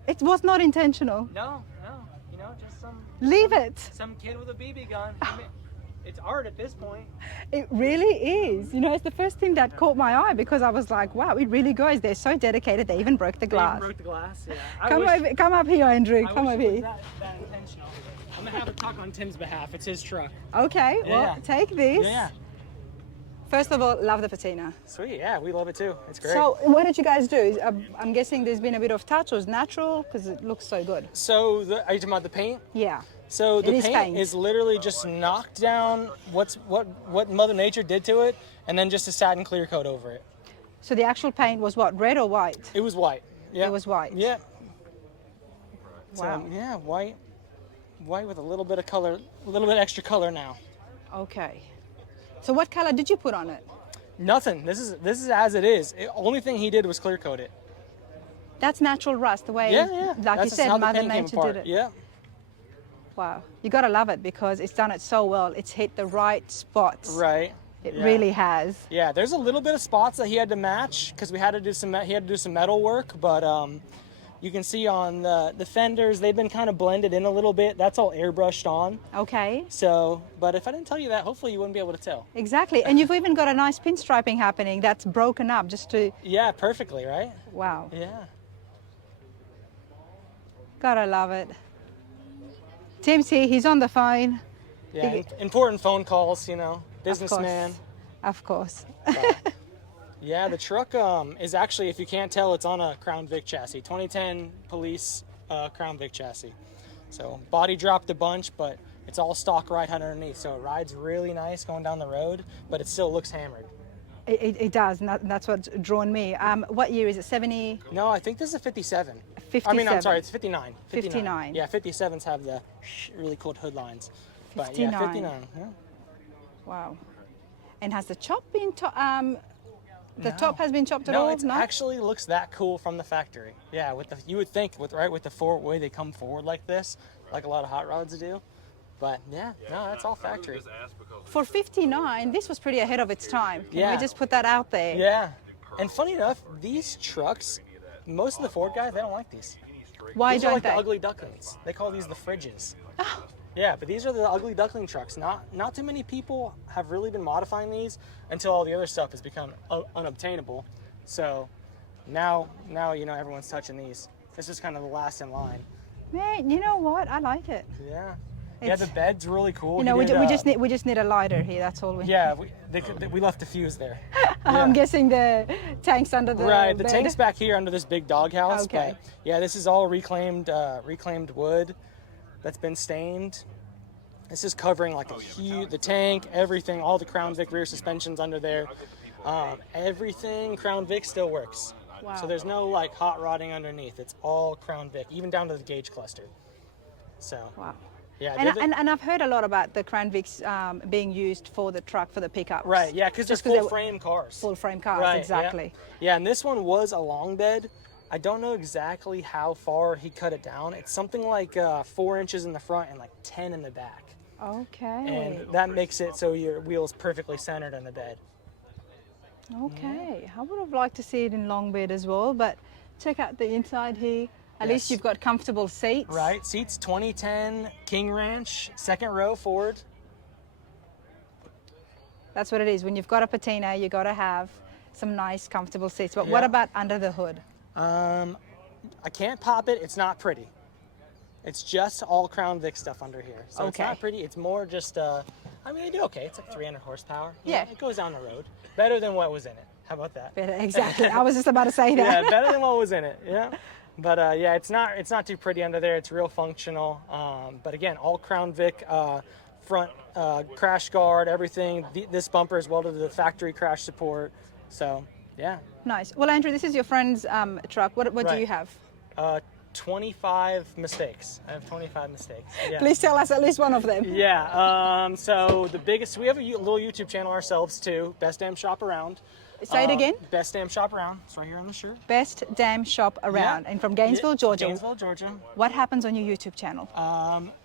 It was not intentional. No, no. You know, just Leave it. some kid with a BB gun. I mean, it's art at this point. It really is. You know, it's the first thing that caught my eye because I was like, wow, it really goes. They're so dedicated. They even broke the They glass. even broke the glass, yeah. Come up here, Andrew. I Come wish over it was here. that intentional. I'm gonna have a talk on Tim's behalf. It's his truck. Okay, well, Yeah. take this. Yeah. First of all, love the Patina. Sweet, yeah, we love it too. It's great. So, what did you guys do? I'm guessing there's been a bit of touch. Was natural because it looks so good. So, are you talking about the paint? Yeah. So the It is paint paint. is literally just knocked down what Mother Nature did to it, and then just a satin clear coat over it. So the actual paint was what? Red or white? It was white. Yeah. It was white. Yeah. Wow. So, yeah, white with a little bit of color, a little bit extra color now. Okay. So what color did you put on it? Nothing. This is as it is. The only thing he did was clear coat it. That's natural rust, the way, Yeah. like That's you just said, how the Mother paint came Nature apart. did it. Yeah. Wow. You gotta love it because it's done it so well. It's hit the right spots. Right. It Yeah. really has. Yeah. There's a little bit of spots that he had to match because he had to do some metal work, but you can see on the fenders they've been kind of blended in a little bit. That's all airbrushed on. Okay. So, but if I didn't tell you that, hopefully you wouldn't be able to tell. Exactly. And you've even got a nice pinstriping happening that's broken up just to, Yeah, perfectly, right? wow. Yeah. Gotta love it. Tim's here, he's on the phone. Yeah, important phone calls, you know, Of businessman. course. Of course. Yeah, the truck is actually, if you can't tell, it's on a Crown Vic chassis, 2010 police Crown Vic chassis. So body dropped a bunch, but it's all stock ride underneath, so it rides really nice going down the road, but it still looks hammered. It does, and that's what's drawn me. What year is it, 70? No, I think this is a 57. 57. I mean, I'm sorry, it's 59. 59. Yeah, 57s have the really cool hood lines. But 59. yeah, 59. Yeah. Wow. And has the chop been, the top has been chopped at No, all? it actually looks that cool from the factory. Yeah, you would think with the way they come forward like this, like a lot of hot rods do. But yeah, no, that's all factory. For 59, this was pretty ahead of its time. Can we just put that out there? Yeah. And funny enough, these trucks, most of the Ford guys, they don't like these. Why These are don't like they? the ugly ducklings. They call these the fridges. Yeah, but these are the ugly duckling trucks. Not too many people have really been modifying these until all the other stuff has become unobtainable. So now you know everyone's touching these. This is kind of the last in line. Man, you know what? I like it. Yeah. Yeah, the bed's really cool. You know, He we did, just need a lighter here. That's all we need. Yeah, we left the fuse there. I'm guessing the tank's under the Right, the bed. tank's back here under this big doghouse. Okay. But yeah, this is all reclaimed wood that's been stained. This is covering like the tank, everything, all the Crown Vic rear suspensions under there. Everything Crown Vic still works. Wow. So there's no like hot rodding underneath. It's all Crown Vic, even down to the gauge cluster. So. Wow. Yeah, and I've heard a lot about the Crown Vics being used for the truck, for the pickups. Right, yeah, because they're full frame cars. Full frame cars, right, exactly. Yeah, and this one was a long bed. I don't know exactly how far he cut it down. It's something like 4 inches in the front and like 10 in the back. Okay. And that makes it so your wheel's perfectly centered on the bed. Okay, I would have liked to see it in long bed as well, but check out the inside here. At least you've got comfortable seats. Right, seats 2010 King Ranch, second row Ford. That's what it is. When you've got a Patina, you got to have some nice comfortable seats. But what about under the hood? I can't pop it. It's not pretty. It's just all Crown Vic stuff under here. So it's not pretty. It's more just, I mean, they do okay. It's like 300 horsepower. Yeah. It goes down the road. Better than what was in it. How about that? Better, exactly. I was just about to say that. Yeah, better than what was in it. Yeah. But yeah, it's not too pretty under there. It's real functional. But again, all Crown Vic, front crash guard, everything. This bumper is welded to the factory crash support. So yeah. Nice. Well, Andrew, this is your friend's truck. What do you have? 25 mistakes. I have 25 mistakes. Yeah. Please tell us at least one of them. Yeah. So the biggest, we have a little YouTube channel ourselves too. Best Damn Shop Around. Say it again. Best Damn Shop Around. It's right here on the shirt. Best Damn Shop Around. Yeah. And from Gainesville, Georgia. Gainesville, Georgia. What happens on your YouTube channel?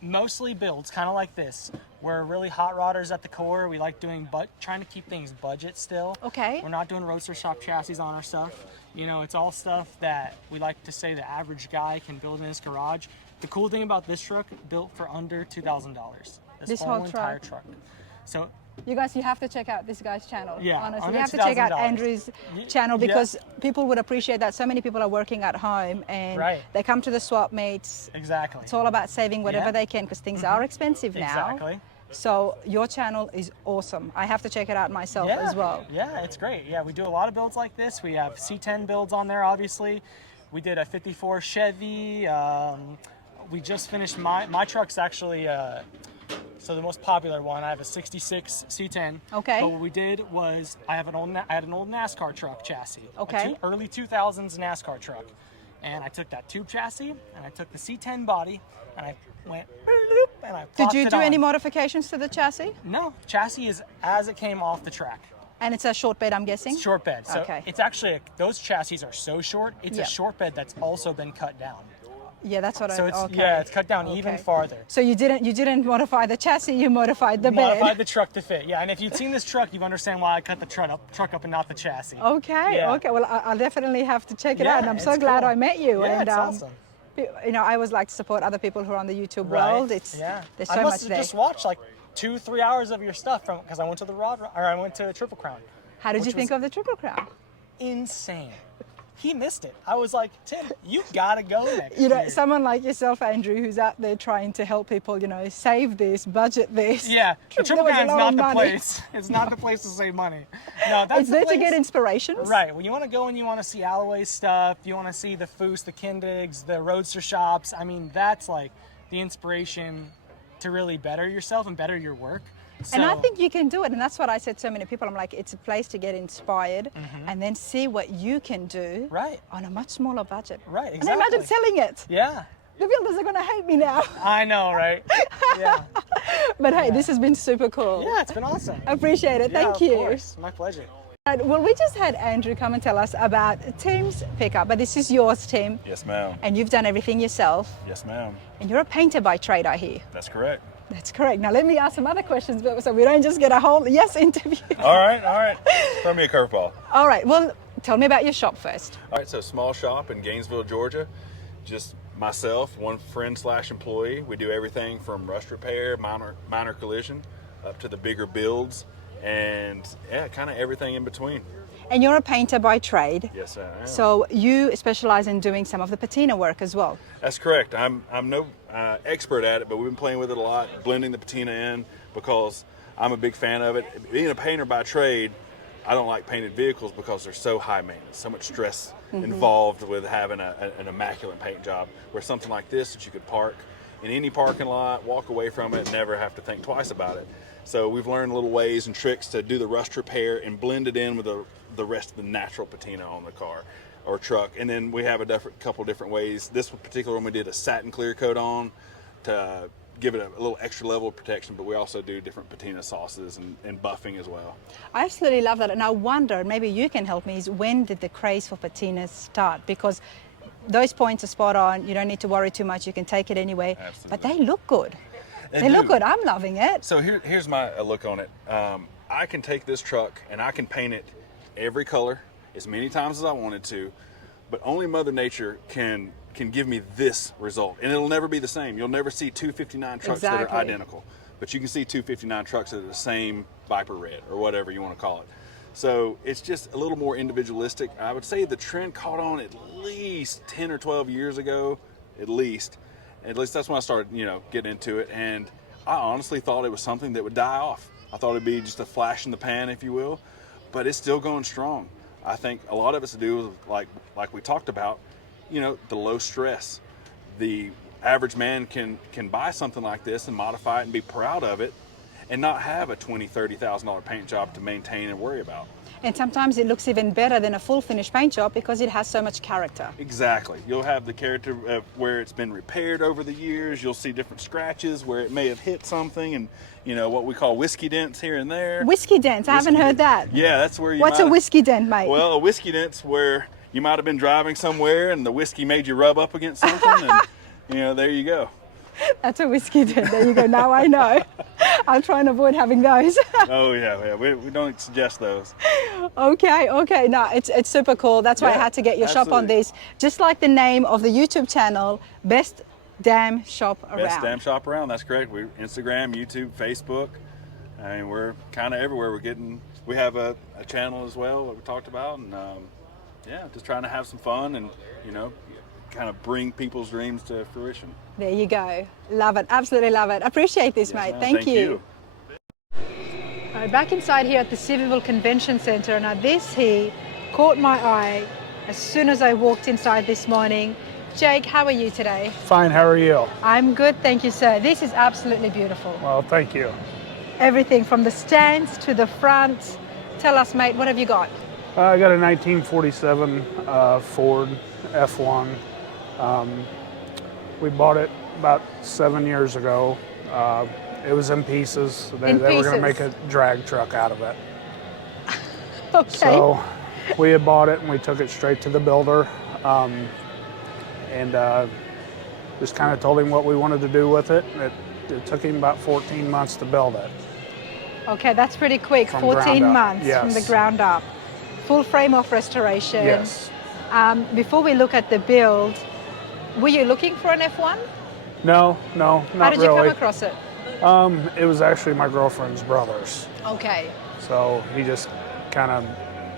Mostly builds, kind of like this. We're really hot rodders at the core. We like doing, trying to keep things budget still. Okay. We're not doing roadster shop chassis on our stuff. You know, it's all stuff that we like to say the average guy can build in his garage. The cool thing about this truck, built for under $2,000. This whole entire truck. So you guys, you have to check out this guy's channel. Yeah, honestly, you have to check out Andrew's channel because people would appreciate that. So many people are working at home and they come to the swap meets. Exactly. It's all about saving whatever they can because things are expensive now. Exactly. So your channel is awesome. I have to check it out myself as well. Yeah, it's great. Yeah, we do a lot of builds like this. We have C10 builds on there, obviously. We did a 54 Chevy. We just finished my truck's actually. So the most popular one, I have a 66 C10. Okay. But what we did was I had an old NASCAR truck chassis. Okay. Early 2000s NASCAR truck. And I took that tube chassis and I took the C10 body and I went and I Did you do any more? modifications to the chassis? No, chassis is as it came off the track. And it's a short bed, I'm guessing? It's short bed. So okay. It's actually, those chassis are so short, it's a short bed that's also been cut down. Yeah, that's what So it's cut down even farther. So you didn't modify the chassis, you modified the bed. Modified the truck to fit. Yeah, and if you'd seen this truck, you understand why I cut the truck up and not the chassis. Okay, yeah. okay. Well, I'll definitely have to check it out, and I'm so glad I met you. Yeah, and, it's awesome. You know, I always like to support other people who are on the YouTube world. There's so much there. I must have just watched like 2-3 hours of your stuff because I went to I went to Triple Crown. How did you think of the Triple Crown? Insane. He missed it. I was like, Tim, you gotta go next You know, year. someone like yourself, Andrew, who's out there trying to help people, you know, save this, budget this. Yeah, the Triple Crown's not the money. place. It's not the place to save money. No, that's it's there to get inspirations. Right. Well, you want to go and you want to see Alloway stuff. You want to see the Foos, the Kindigs, the Roadster shops. I mean, that's like the inspiration to really better yourself and better your work. So, and I think you can do it, and that's what I said to so many people. I'm like, it's a place to get inspired and then see what you can do on a much smaller budget. Right, exactly. And imagine selling it. Yeah. The builders are going to hate me now. I know, right? Yeah. But hey, this has been super cool. Yeah, it's been awesome. I appreciate it. Thank you. Of course. My pleasure. Well, we just had Andrew come and tell us about Tim's pickup, but this is yours, Tim. Yes, ma'am. And you've done everything yourself. Yes, ma'am. And you're a painter by trade, I hear. That's correct. That's correct. Now let me ask some other questions so we don't just get a whole interview. All right. Throw me a curveball. All right, well, tell me about your shop first. All right, so small shop in Gainesville, Georgia. Just myself, one friend/employee. We do everything from rust repair, minor collision, up to the bigger builds, and yeah, kind of everything in between. And you're a painter by trade. Yes, I am. So you specialize in doing some of the patina work as well. That's correct. I'm no expert at it, but we've been playing with it a lot, blending the patina in because I'm a big fan of it. Being a painter by trade, I don't like painted vehicles because they're so high maintenance, so much stress involved with having an immaculate paint job. Where something like this that you could park in any parking lot, walk away from it, and never have to think twice about it. So we've learned little ways and tricks to do the rust repair and blend it in with the rest of the natural patina on the car or truck. And then we have a couple different ways. This particular one we did a satin clear coat on to give it a little extra level of protection, but we also do different patina sauces and buffing as well. I absolutely love that. And I wonder, maybe you can help me, is when did the craze for patinas start? Because those points are spot on. You don't need to worry too much. You can take it anyway. Absolutely. But they look good. They look good. I'm loving it. So here's my look on it. I can take this truck and I can paint it every color as many times as I wanted to, but only Mother Nature can give me this result, and it'll never be the same. You'll never see 259 trucks that are identical, but you can see 259 trucks that are the same Viper Red or whatever you want to call it. So it's just a little more individualistic. I would say the trend caught on at least 10 or 12 years ago, at least that's when I started, getting into it, and I honestly thought it was something that would die off. I thought it'd be just a flash in the pan, if you will, but it's still going strong. I think a lot of it's to do with, like we talked about, the low stress. The average man can buy something like this and modify it and be proud of it and not have a $20,000, $30,000 paint job to maintain and worry about. And sometimes it looks even better than a full finished paint job because it has so much character. Exactly. You'll have the character of where it's been repaired over the years. You'll see different scratches where it may have hit something, and what we call whiskey dents here and there. Whiskey dents? I haven't heard that. Yeah, that's where you What's a whiskey dent, mate? Well, a whiskey dent's where you might have been driving somewhere and the whiskey made you rub up against something and, there you go. That's a whiskey dent. There you go. Now I know. I'll try and avoid having those. Oh, yeah. We don't suggest those. Okay. No, it's super cool. That's why I had to get your shop on this. Just like the name of the YouTube channel, Best Damn Shop Around. Best Damn Shop Around. That's correct. We're Instagram, YouTube, Facebook. I mean, we're kind of everywhere. We have a channel as well that we talked about, and just trying to have some fun and kind of bring people's dreams to fruition. There you go. Love it. Absolutely love it. Appreciate this, mate. Thank you. All right, back inside here at the Sevierville Convention Centre. Now this here caught my eye as soon as I walked inside this morning. Jake, how are you today? Fine, how are you? I'm good, thank you, sir. This is absolutely beautiful. Well, thank you. Everything from the stands to the front. Tell us, mate, what have you got? I got a 1947 Ford F1. We bought it about 7 years ago. It was in pieces. They were going to make a drag truck out of it. Okay. So we had bought it and we took it straight to the builder and just kind of told him what we wanted to do with it. It took him about 14 months to build it. Okay, that's pretty quick. From 14 months yes. from the ground up. Full frame off restoration. Yes. Before we look at the build, were you looking for an F1? No, not really. How did you come across it? It was actually my girlfriend's brother's. Okay. So he just kind of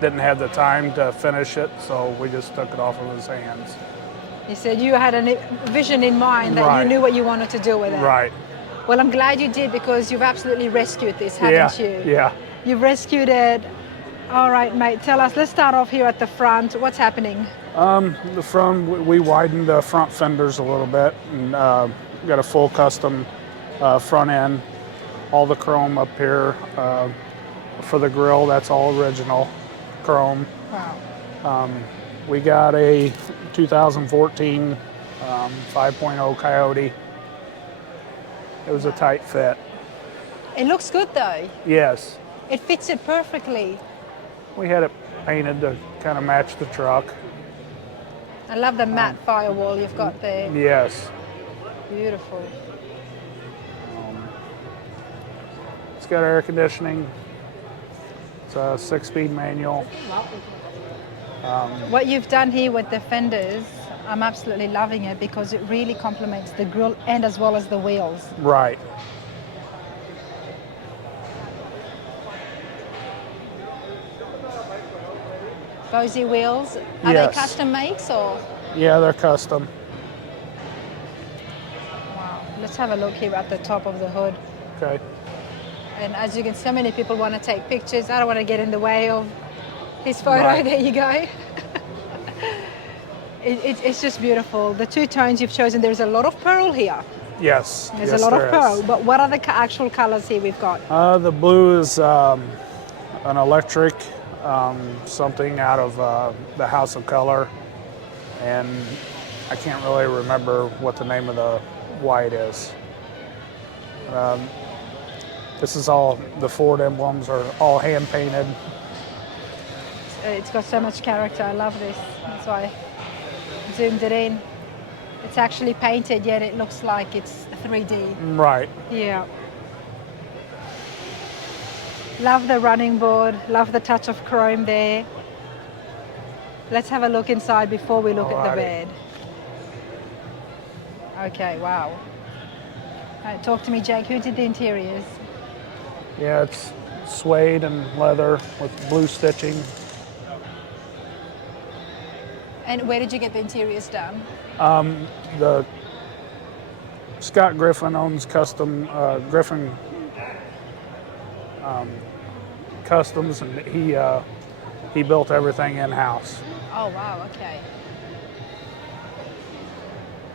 didn't have the time to finish it, so we just took it off of his hands. You said you had a vision in mind that Right. you knew what you wanted to do with it. Right. Well, I'm glad you did because you've absolutely rescued this, haven't you? Yeah. You've rescued it. All right, mate, tell us, let's start off here at the front. What's happening? The front, we widened the front fenders a little bit and got a full custom front end. All the chrome up here for the grill, that's all original chrome. Wow. We got a 2014 5.0 Coyote. It was a tight fit. It looks good though. Yes. It fits it perfectly. We had it painted to kind of match the truck. I love the matte firewall you've got there. Yes. Beautiful. It's got air conditioning. It's a 6-speed manual. What you've done here with the fenders, I'm absolutely loving it because it really complements the grille and as well as the wheels. Right. Bozy wheels, are Yes. they custom makes or? Yeah, they're custom. Wow. Let's have a look here at the top of the hood. Okay. And as you can see, so many people want to take pictures. I don't want to get in the way of his photo. Right. There you go. It's just beautiful. The two tones you've chosen, there's a lot of pearl here. Yes. There's yes, a lot of there pearl. is. But what are the actual colors here we've got? The blue is an electric, something out of the House of Color. And I can't really remember what the name of the white is. This is all, the Ford emblems are all hand painted. It's got so much character. I love this. That's why I zoomed it in. It's actually painted, yet it looks like it's 3D. Right. Yeah. Love the running board. Love the touch of chrome there. Let's have a look inside before we look at the bed. Okay, wow. All right, talk to me, Jake. Who did the interiors? Yeah, it's suede and leather with blue stitching. And where did you get the interiors done? The Scott Griffin owns custom Griffin Customs, and he built everything in house. Oh wow, okay.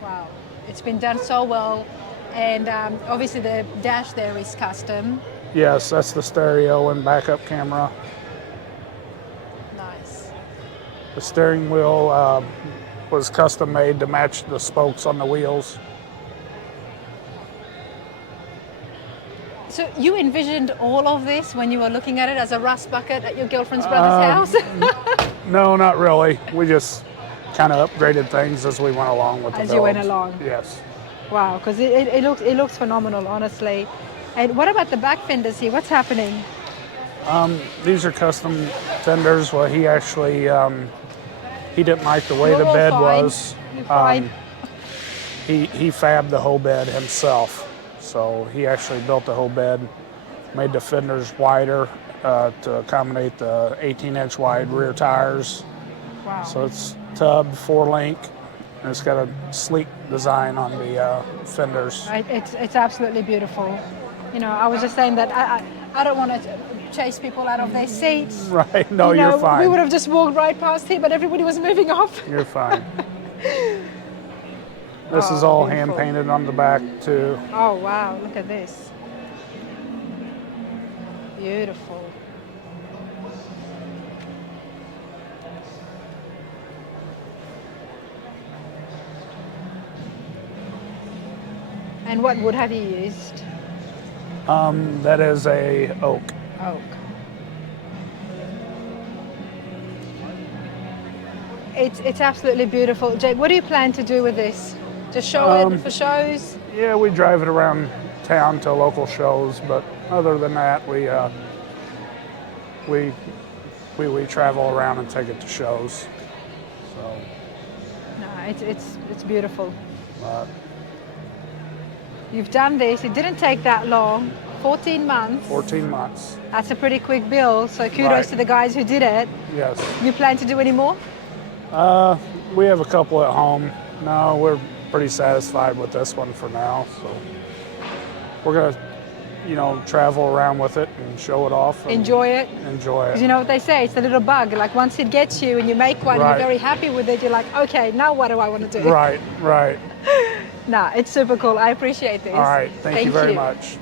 Wow, it's been done so well, and obviously the dash there is custom. Yes, that's the stereo and backup camera. Nice. The steering wheel was custom made to match the spokes on the wheels. So you envisioned all of this when you were looking at it as a rust bucket at your girlfriend's brother's house? No, not really. We just kind of upgraded things as we went along with the As build. you went along? Yes. Wow, because it looks phenomenal, honestly. And what about the back fenders here? What's happening? These are custom fenders. Well, he actually he didn't like the way You're the all bed fine. was. You're fine. He fabbed the whole bed himself. So he actually built the whole bed, made the fenders wider to accommodate the 18-inch wide rear tires. Wow. So it's tub, 4-link, and it's got a sleek design on the fenders. It's absolutely beautiful. You know, I was just saying that I don't want to chase people out of their seats. Right, no, you're fine. We would have just walked right past here, but everybody was moving off. You're fine. This is all hand painted on the back too. Oh wow, look at this. Beautiful. And what wood have you used? That is a oak. Oak. It's absolutely beautiful. Jake, what do you plan to do with this? Just show it for shows? Yeah, we drive it around town to local shows, but other than that, we travel around and take it to shows. So. No, it's beautiful. You've done this. It didn't take that long. 14 months. 14 months. That's a pretty quick build. So kudos to the guys who did it. Yes. You plan to do any more? We have a couple at home. No, we're pretty satisfied with this one for now. So we're gonna, travel around with it and show it off. And enjoy it. Enjoy it. Because you know what they say, it's a little bug. Like once it gets you and you make one, you're very happy with it. You're like, okay, now what do I want to do? Right. Nah, it's super cool. I appreciate this. All right. Thank you very much.